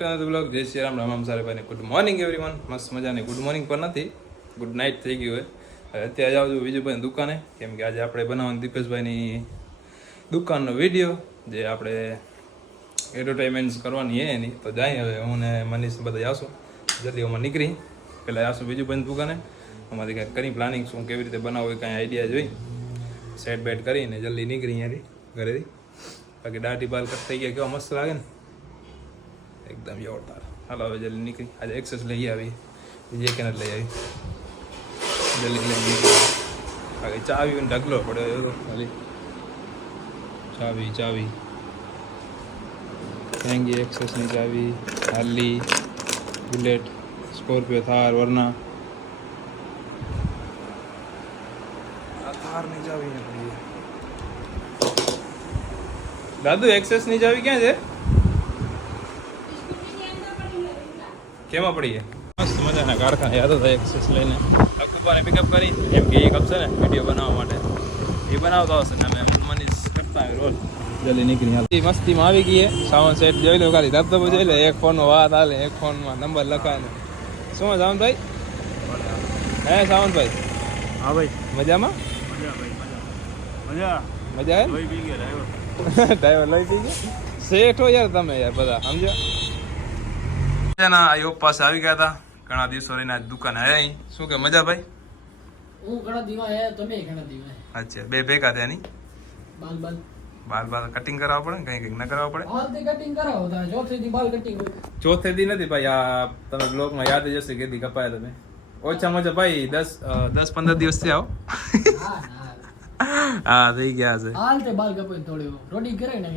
Blog જય શ્રી રામ રામ સારે ભાઈ ગુડ મોર્નિંગ એવરીવન. મસ્ત મજાની ગુડ મોર્નિંગ પણ નથી, ગુડ નાઇટ થઈ ગયું હોય. અત્યારે જાવ છું વિજયભાઈની દુકાને, કેમ કે આજે આપણે બનાવવાનું દીપેશભાઈની દુકાનનો વિડીયો જે આપણે એડવર્ટાઇઝમેન્ટ કરવાની હે એની. તો જાય હવે હું ને મનીષ બધા આવશું જલ્દી અમારે નીકળી પહેલાં આવશું વિજયભાઈની દુકાને. અમારી કાંઈક કરી પ્લાનિંગ શું કેવી રીતે બનાવવું કાંઈ આઈડિયા જોઈ સેટ બેટ કરીને જલ્દી નીકળી અહીંયાથી ઘરેથી. બાકી દાઢી બાલ કટ થઈ ગયા કેવા મસ્ત લાગે ને એકદમ જોરદાર. હાલો હવે જલ્દી નીકળી આજે એક્સેસ લઈ આવી બીજી એક લઈ આવી જલ્દી લઈ નીકળી. બાકી ચાવી ઢગલો પડ્યો ખાલી ચાવી ફેંગી એક્સેસની ચાવી, હાર્લી, બુલેટ, સ્કોર્પિયો, થાર, વરના થારની ચાવી પડી. દાદુ એક્સેસની ચાવી ક્યાં છે? કેમાં પડી છે? મસ્ત મજાના કારખાના યાદ થાય એક્સેસ લઈને અકુબાને પિકઅપ કરી એમ કે એ ગમશે ને વિડીયો બનાવવા માટે એ બનાવતો હશે ને અમે મનીષ કરતા હોય રોલ. જલ્દી નીકળી હાલ મસ્તીમાં આવી ગઈ છે. સાવન સેટ જોઈ લો, ખાલી ધબધબો જોઈ લો. એક ફોનમાં વાત હાલે, એક ફોનમાં નંબર લખાય. શું સાવનભાઈ? હે સાવનભાઈ? હા ભાઈ મજામાં? મજા હે? ડ્રાઈવર લઈ પી ગયા શેઠ હો યાર તમે યાર બધા સમજો. આયોગ પાસે આવી ગયા હતા ઘણા દિવસો રહીને આજ દુકાન આયા અહીં. શું કે મજા ભાઈ? હું ઘણા દિવસ આયા, તમે ઘણા દિવસ. અચ્છા બે ભેગા થયા નહીં? બાલ કટિંગ કરાવવા પડે ને કઈ ના કરાવવા પડે? હાલ તે કટિંગ કરાવો તા ચોથે દી બાલ કટિંગ હોય. ચોથે દી નથી ભાઈ, આ તમે બ્લોગમાં યાદ જ હશે કે દી કપાયા તમે. ઓછામાં ઓછા ભાઈ 10-15 દિવસ થી આવો. હા થઈ ગયા છે. હાલ તે બાલ કપાઈ થોડી રોડી કરે ને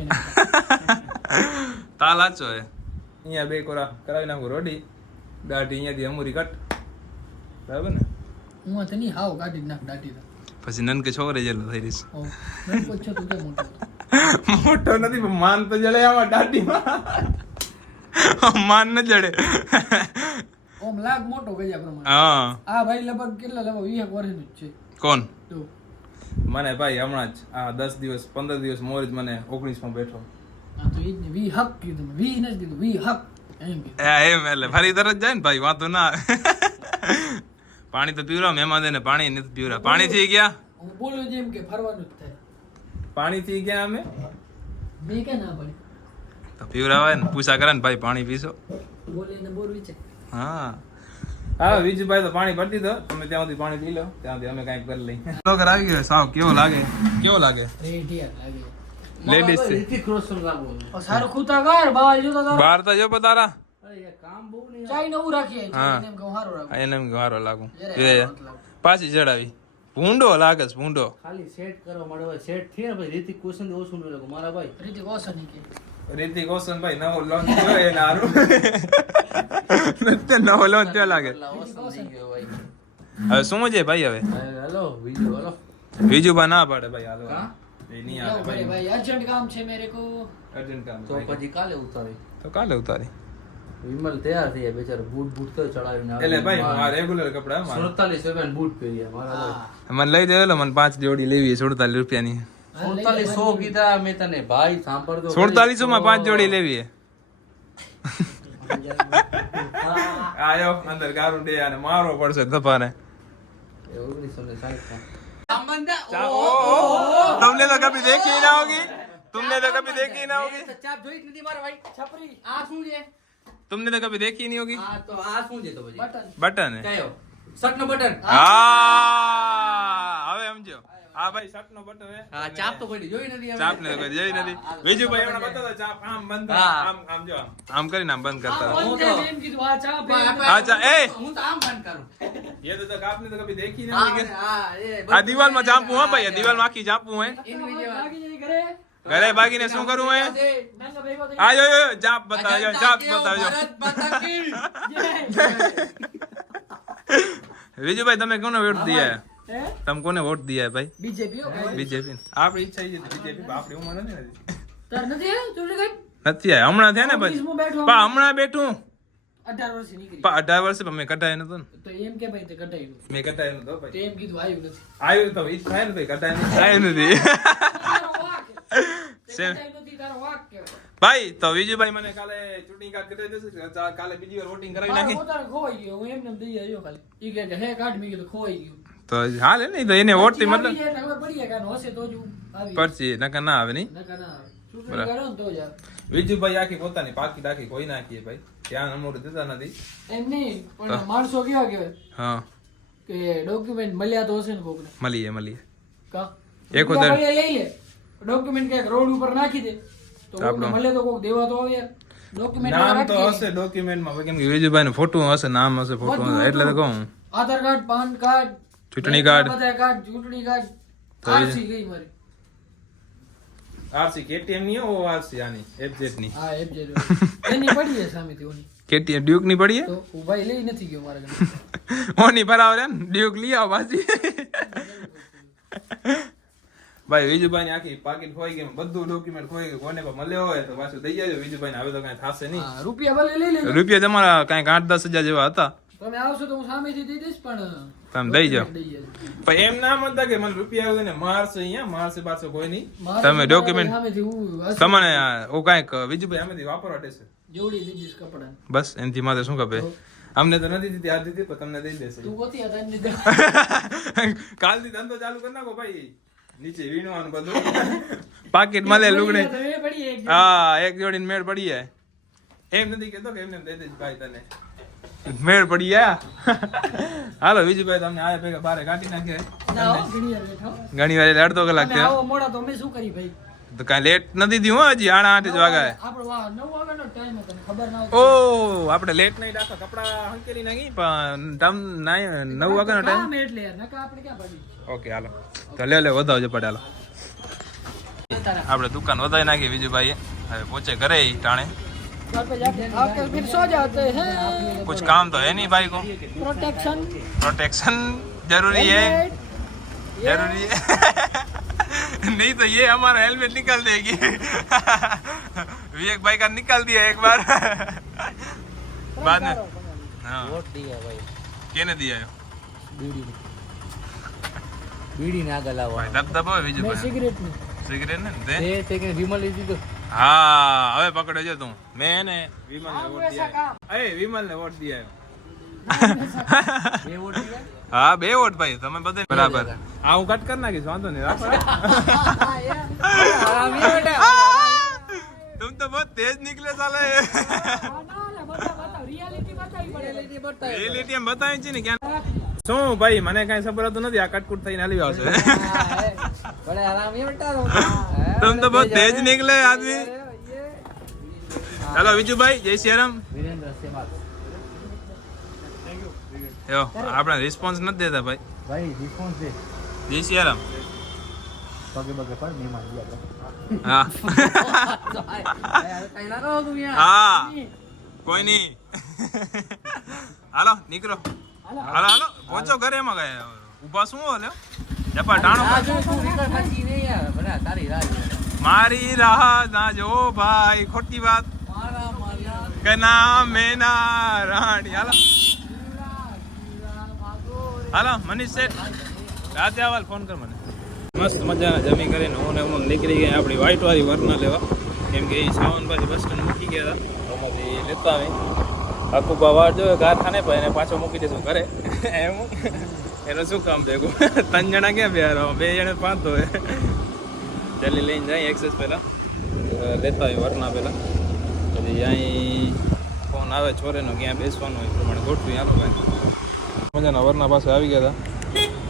તાલ આચો હે. અહીંયા બે કોરા કરાવી નાખું રોડી, દાઢી અહીંયાથી અમુરી કટ બરાબર ને. હું તો નહીં હાવ કાઢી નાખ દાઢી તો પછી નન કે છોકરે જેલો થઈ રહીશ. મેં પૂછ્યો તું કે મોટો મોટો નથી પણ માન તો જડે આમાં દાઢીમાં. માન ન જડે ઓમ લાગ મોટો ગયા પ્રમાણે. હા આ ભાઈ લગભગ કેટલા લગભગ 20 વર્ષનું જ છે. કોણ? તો મને ભાઈ હમણાં જ આ 10 દિવસ 15 દિવસ મોર જ મને 19 માં બેઠો. આ તો ઈ વી હક કીધું, વી નથી કીધું, વી હક એમ કીધું. એમ એટલે ફરી તરત જાય ને ભાઈ, વાંધો ના આવે. પાણી તો પીવરા મહેમાન ને પાણી નથી પીવરા. પાણી થી ગયા હું બોલું જેમ કે ફરવાનું જ થાય. પાણી થી ગયા અમે બે કે ના પડે તો પીવરાવાય ને પૂછા કરે ને ભાઈ પાણી પીશો. બોલીને બોલવી છે. હા હા વિજુભાઈ તો પાણી ભરતી દો તમે ત્યાં સુધી પાણી પી લો, ત્યાંથી અમે કઈક કરી લઈ. બ્લોગર આવી ગયો સાવ. કેવો લાગે? રેડિયા લાગે લેડીઝ છે. ઋતિક રોશન લાગો. સારું ખૂતા કર બાલ જો તો બહાર તો જો તારા અરે કામ બહુ નહીં. ચાઈ નવું રાખીએ હા. એમ કે હારું રાખો. એને એમ ગારો લાગુ પાછી ચડાવી. ભૂંડો લાગે છે ભૂંડો. ખાલી સેટ કરવા માટે હોય. સેટ થી ને પછી ઋતિક રોશન ઓછું ન લાગો મારા ભાઈ. રીતિ કોશન કે રિતિક રોશન ભાઈ નવો લોન્ચ થયો એને હારું. નવો લોન્ચ થયો લાગે. ઓછું થઈ ગયો ભાઈ. હવે શું છે ભાઈ? હવે હેલો વિડિયો હેલો વિજુબા ના પાડે ભાઈ હાલો. હા? એ નહીં કેવું આવે ભાઈ ભાઈ, ભાઈ અર્જન્ટ કામ છે મેરે કો. અર્જન્ટ કામ તો પછી કાલે ઉતારી. તો કાલે ઉતારી. વિમલ તૈયાર થઈ ગયા બેચારો બૂટ તો ચડાવીને એટલે ભાઈ આ રેગ્યુલર કપડા મારા 47 રૂપિયા બૂટ પહેર્યા મારા ભાઈ. મને લઈ દેલો મને 5 જોડી લેવી 47 રૂપિયાની. 4700 કીધા મેં તને ભાઈ સાંભળ તો 4700 માં 5 જોડી લેવી. આયો અંદર ગારું દે અને મારો પડશે ધપાને. 1960 तुमने तो कभी देखी ना होगी, तुमने तो कभी देखी ना होगी, ચાપ જોઈ જ નથી મારા ભાઈ. છપરી આ શું છે? तुमने तो कभी देखी नहीं होगी. આ તો આ શું છે તો પછી? બટન बटन है. કયો? શર્ટ નો બટન. હા હવે સમજો. હા ભાઈ શર્ટ નો બટન હે. હા ચાપ તો કોઈ જોઈ નથી હવે. ચાપ ને કોઈ જોઈ નથી. બીજું ભાઈ એમણે બતાવો ચાપ આમ બંધ કરે. હા. આમ જો આમ કરીને આમ બંધ કરતા હતા. બંધ છે એમ કીધું આ ચા પે अच्छा ए હું તો આમ બંધ કરું. ये तो तक आपने तो कभी देखी नहीं હા होगी. હા એ આ દીવાલ માં ચાંપવું હો ભાઈ, આ દીવાલ માં આખી ચાંપવું હે. ભાગી જઈ ઘરે ઘરે ભાગીને શું કરવું હે? નાના ભેગો થઈ આયો ચાપ બતાવજો, ચાપ બતાવજો. વિજુભાઈ તમે કોને વોટ દિયા? હે તમે કોને વોટ દિયા ભાઈ? બીજેપી હો ભાઈ. બીજેપી. આપણી ઈચ્છા એ જ હતી બીજેપી. આપણી ઉંમર નથી. તાર નથી હે તું કઈ નથી આયા હમણાં થયા ને પછી. 19 માં બેઠો. પણ હમણાં બેઠું 18 વર્ષ નીકળી. પણ 18 વર્ષે પણ મેં કટાયો નતો ને. તો એમ કે ભાઈ તે કટાયું. મેં કટાયો નતો તો ભાઈ. એમ કીધું આવ્યું નથી. આવ્યું તો ઈ થાય ને ભાઈ, કટાયો નથી. તારો વાક. તે સેમ. કટાયું નથી તારો વાક કહેવાય. ભાઈ તો વિજયભાઈ મને કાલે ચૂંટણી કાર્ડ કરાવી દેશે કાલે બીજી વાર વોટિંગ કરાવી નાખી પોતાને ખોવાઈ ગયો હું એમને દઈ આવ્યો ખાલી ઈ કે હે કાર્ડ મેં કીધું ખોવાઈ ગયું તો હાલે ને તો એને વોટ થી મતલબ આવી એટલે ખબર પડી જાય કે હશે તો જ આવી પરચી નકર ના આવે નહીં નકા ના આવે ચૂંટણી કરો ને તો જ આવે. વિજયભાઈ આખી પોતાની પાકી ડાકી કોઈ નાખીએ ભાઈ ત્યાં અમૂર દેતા નથી એમ નહીં પણ માણસો કેવા કહેવાય હા કે ડોક્યુમેન્ટ મળ્યા તો હશે ને કોકને મળીએ કા એક ઉદાહરણ. રૂપિયા લઈ લે ડોક્યુમેન્ટ ક્યાંક રોડ ઉપર નાખી દે તો કોકને આપણો. મળે તો કોક દેવા તો આવે યાર ડોક્યુમેન્ટ નામ તો હશે ડોક્યુમેન્ટમાં કેમ કે વિજયભાઈ નું ફોટો હશે નામ હશે ફોટો હશે એટલે તો કહું આધાર કાર્ડ પાન કાર્ડ ચૂંટણી કાર્ડ. બધા કાર્ડ ચૂંટણી કાર્ડ તો એ- આરસી ગઈ મારી આરસી કેટીએમ ની ઓ આરસી આની એફજેડ ની હા એમ જે એની પડી છે સામેથી ઓની કેટીએમ ડ્યુક ની પડી તો ઉભાઈ લઈ નથી ગયો મારા ઘરે ઓની બરાબર એમ ડ્યુક લઈ આવ પાછી ભાઈ વિજયભાઈ ની આખી પાકીટ ખોઈ ગઈ બધું ડોક્યુમેન્ટ ખોઈ ગયું કોને પણ મળ્યો હોય તો પાછું દઈ જાજો વિજયભાઈ ને હવે તો કઈ થશે નહીં હા રૂપિયા ભલે લઈ લેજો રૂપિયા તમારા કઈક 8-10 હજાર જેવા હતા તમે આવશો તો હું સામેથી દઈ દઈશ પણ તમે દઈ જાઓ દઈ જજો. પણ એમ નામ હતા કે મને રૂપિયા આવે ને મારશે અહીંયા મારશે પાછો કોઈ નહીં મારે તમે document- સામેથી હું હશે. તમને ઓ કઈક વિજયભાઈ આમાંથી વાપરવા દેશે જોડી દઈ દઈશ કપડાં બસ એનથી મારે શું ખપે અમને તો નથી દીધી આ દીધી પણ તમને દઈ દેશે તું ગોતી હતા એની કાલથી ધંધો ચાલુ કરી નાખો ભાઈ નીચે વીણવાનું બધું પાકીટ મળે લુગડે પડી એક હા એક જોડીને મેળ પડી જાય એમ નથી કેતો કે એમને દઈ દઈશ ભાઈ તને મેળ પડી ગયા હાલો વિજયભાઈ તમને આયા ભેગા બારે કાઢી નાખે ના હો, ઘણી વાર બેઠો. ઘણી વાર એટલે અડધો કલાક તમે થયો આવો મોડા તો અમે શું કરી ભાઈ તો કાંઈ લેટ નથી થયું હો હજી 8:08 જ વાગ્યા આપણો 9 વાગ્યાનો ટાઈમ હતો ને ખબર ના ઓ આપણે લેટ નહીં રાખો કપડા હંકેલી નાખી પણ તમ 9 વાગ્યાનો ટાઈમ કામ એટલે યાર નકા આપણે ક્યાં પડી ઓકે હાલો તો લે વધાવજો પડે હાલો આપણે દુકાન વધાવી નાખી વિજયભાઈએ હવે પહોંચે ઘરે ઈ ટાણે घर पे जाके आकर फिर सो जाते हैं कुछ काम तो है नहीं भाई को प्रोटेक्शन प्रोटेक्शन जरूरी है जरूरी है नहीं तो ये हमारा हेलमेट निकाल देगी विवेक भाई का निकाल दिया एक बार बाद में हाँ વોટ દિયા ભાઈ केने दिया है બીડીને આગળ લાવવા भाई दब दबो विजय मैं भाई सिगरेट नहीं सिगरेट ने दे તે તે કે વિમલ લીધી તો हाँ હવે પકડો જો તું મેં ને વિમલ ને વોટ દિયા है ए विमल ने वोट दिया है બે વોટ દિયા હા બે વોટ ભાઈ તમે બધે બરાબર હા હું કટ કરી નાખીશ વાંધો નહીં રાખો तुम तो बहुत तेज निकले साले रियलिटी એમ બતાવી છે ને ક્યાં શું ભાઈ મને કઈ ખબર હતું નથી આ કટકુટ થઈને હાલી આવશે બડે આરામ એ બેટા तुम तो बहुत तेज निकले आदमी चलो विजू भाई जय श्री राम વિરેન્દ્ર સેમાલ યો આપણે રિસ્પોન્સ નથી દેતા ભાઈ ભાઈ રિસ્પોન્સ દે જય શ્રી રામ પગે પગે પર મહેમાન ગયા હા કઈ ના કહો તું યાર હા કોઈ નહીં હાલો નીકળો હાલો હાલો પહોંચો ઘરે એમાં ગયા ઉભા શું હાલ્યો જપા ટાણો આ જો તું નીકળ થાકી ને યાર બડા તારી રાહ છે. મારી રાહ ના જો ભાઈ ખોટી વાત મારા મારા કે ના મેના રાણી હાલો હાલો મનીષ શેઠ રાતે આવાલ ફોન કર મને મસ્ત મજાના જમી કરીને હું ને હું નીકળી ગયા આપણી વ્હાઈટ વાળી વરના લેવા કેમ કે એ સાવન પાછી બસ સ્ટેન્ડ મૂકી ગયા હતા એમાંથી લેતા આવી આખું વાડ જોયો કારખાને પણ એને પાછો મૂકી દેશું ઘરે એમ એનું શું કામ ભેગું 3 જણા ક્યાં બેહારો 2 જણે 5 હોય જલ્દી લઈને જાય એક્સેસ પહેલાં લેતા આવી વરના પહેલાં પછી અહીં ફોન આવે છોરેનો ક્યાં બેસવાનું હોય એ પ્રમાણે ગોઠવી હાલો ભાઈ મજાના વરના પાસે આવી ગયા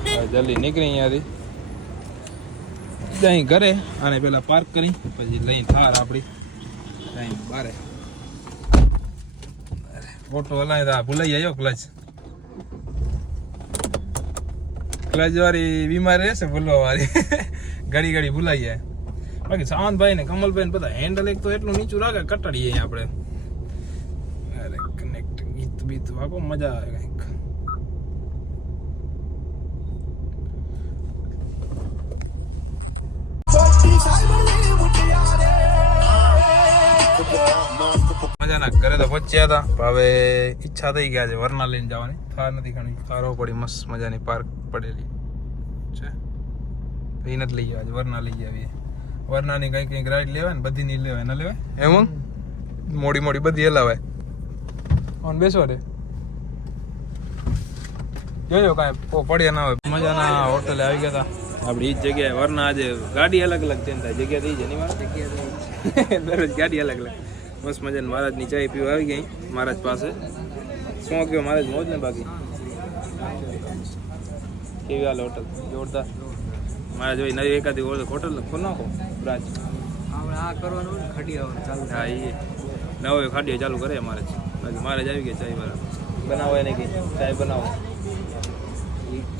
હતા જલ્દી નીકળી અહીંયાથી અહીં ઘરે અને પેલા પાર્ક કરી પછી લઈને થાર આપણી અહીં બારે ઓટો હલાય તો ભૂલાઈ જાય ક્લચ વાળી બીમારી રહેશે ભૂલવા વાળી ઘડી ઘડી ભૂલાઈ જાય બાકી સાવંતભાઈ ને કમલભાઈ ને બધા હેન્ડલ એક તો એટલું નીચું રાખે કટાડીએ આપણે અરે કનેક્ટ ગીત બીત વાગો મજા આવે કંઈક મજાના ઘરે તો પહોંચ્યા હતા હવે ઈચ્છા થઈ ગયા છે વરના લઈને જવાની થાર નથી ઘણી થારો પડી મસ્ત મજાની પાર્ક પડેલી છે એ નથી લઈ ગયા વરના લઈ આવીએ વરનાની કઈ રાઈડ લેવાય ને બધી નહીં લેવાય ના લેવાય એમ મોડી મોડી બધી હલાવાય ઓન બેસવા દે જોયો કાંઈ પડ્યા ના હોય મજાના હોટલે આવી ગયા હતા આપણી ઈ જ જગ્યાએ વરના આજે ગાડી અલગ અલગ ચેન્જ થાય જગ્યા થઈ જાય નહીં દરરોજ ગાડી અલગ અલગ મસ્ત મજાની મહારાજની ચાય પીવા આવી ગઈ મહારાજ પાસે શું કહ્યું મહારાજ મોજ ને બાકી કેવી હાલ હોટલ જોરદાર મહારાજ ભાઈ નવી એકાદી હોટલ ખોલ નાખો બ્રાન્ચ આ કરવાનું ખડિયા ચાલુ હા એ નવો ખાડીઓ ચાલુ કરે મહારાજ બાકી મહારાજ આવી ગયા ચાય વાળા બનાવો એને કે ચાય બનાવો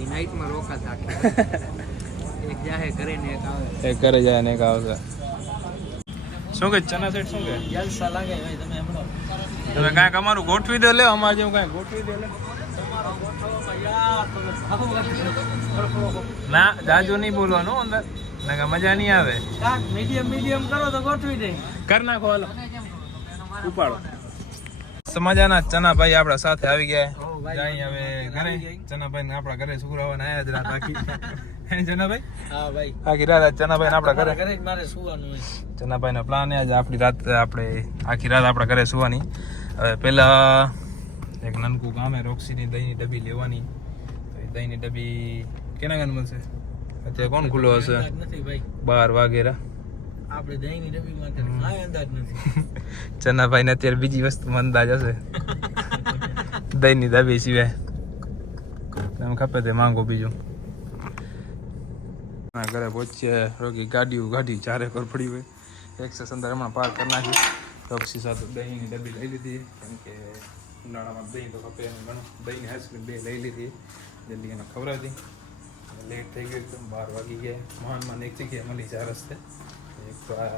એ નાઈટમાં રોકાતા એક જાહે કરે ને એક આવે એક કરે જાય ને એક આવશે શું કે ચના સેટ શું કે જલસા લાગે ભાઈ તમે હમણાં તમે કાંઈક અમારું ગોઠવી દે લે અમારે જેવું કાંઈ ગોઠવી દે લે ના જાજુ નહીં બોલવાનું અંદર ના મજા નહીં આવે મીડિયમ કરો તો ગોઠવી દે કર નાખો હાલો ઉપાડો સમાજાના ચનાભાઈ આપણા સાથે આવી ગયા જાય હવે ઘરે ચનાભાઈ ને આપણા ઘરે સુરાવાના આયા જ રાત આખી ચનાભાઈ હા ભાઈ આખી રાત ચનાભાઈ ને આપણા ઘરે ઘરે જ મારે સુવાનું હોય ચનાભાઈ નો પ્લાન આજ આપણી રાત આપણે આખી રાત આપણા ઘરે સુવાની હવે પેલા એક નાનકું ગામ હે રોક્સીની દહીંની ડબ્બી લેવાની તો એ દહીંની ડબ્બી કેના ગાન મળશે અત્યારે કોણ ખુલ્લો હશે નથી ભાઈ 12 વાગેરા આપણે દહીંની ડબ્બીમાં કાંઈ અંદાજ નથી ચનાભાઈ ને અત્યારે બીજી વસ્તુમાં અંદાજ હશે દહીંની ડબ્બી સિવાય તમે ખપે તે માંગો બીજું ઘરે પહોંચીએ રોકી ગાડી ચારે પર પડી હોય એક્સેસ અંદર હમણાં પાર્ક કરી નાખી રોક્ષી સાથે દહીંની ડબ્બી લઈ લીધી કેમ કે ઉનાળામાં દહીં તો ખપે એનું ઘણું દહીંની આઈસ્ક્રીમ 2 લઈ લીધી જલ્દી એને ખવડાવી લેટ થઈ ગયું એકદમ 12 વાગી ગયા મહાનમાં એક જગ્યાએ મળી 4 રસ્તે એક તો આ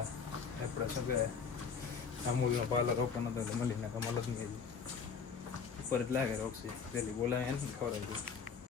આપણે શું કહે અમૂલનો પાર્લર ઓપન હતો તો મળીને કમલ જ નહીં ઉપર જ લાગે રોક્ષી પેલી બોલાવે એને ખવડાવી